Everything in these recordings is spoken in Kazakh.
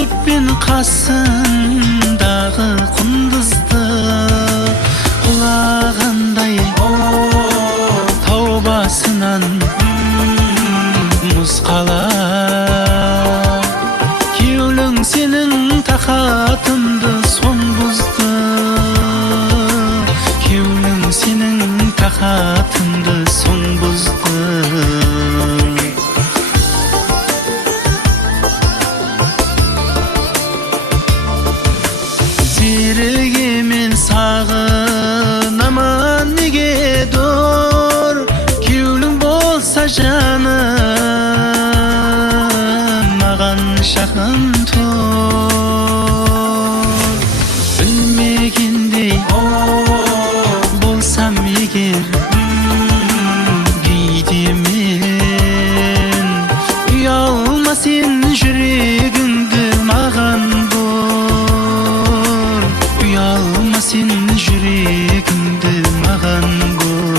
Sepпен қасындағы құндызды құлағандай тау басынан мұз қала. Кеулің сенің тақатымды соң бұзды. Кеулің сенің тақатымды соң бұзды. Мен сағынаман неге дор, кеулің болса жаным маған жақын тұр. Білмегендей болсам егер кейде мен, ұялма сен жүрегіңді маған бор. Ұялма сен жүрегіңді маған бор.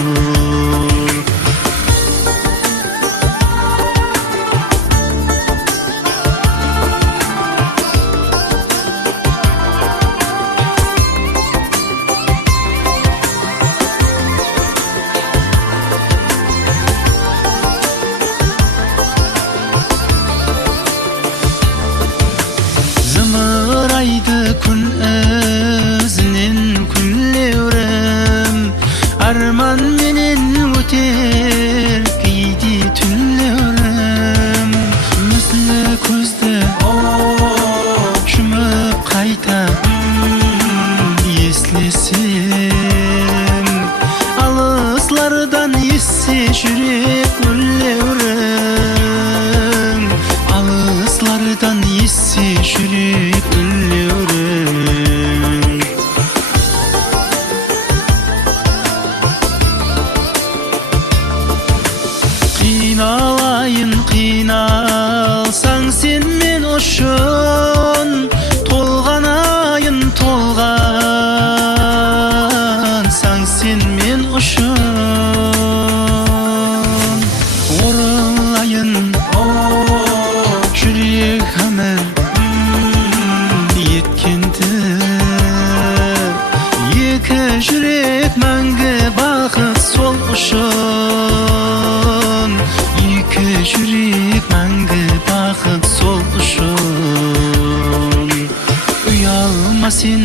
Зымырайды күн өзінен күнлеурім, арман менен өтер кейде түнлеурім. Мүсілі көзді жұмып қайта еслесем, алыслардан ессе жүрек өлеурім. Алыслардан ессе жүрек өлеурім. Қиналайын қиналсаң сен мен үшін, толғанайын толғансаң сен мен үшін. Орылайын жүрек әмір еткенді, екі жүрек мәңгі бақыт сол үшін. Екі жүрек мәңгі бақыт сол үшін. Ұялма сен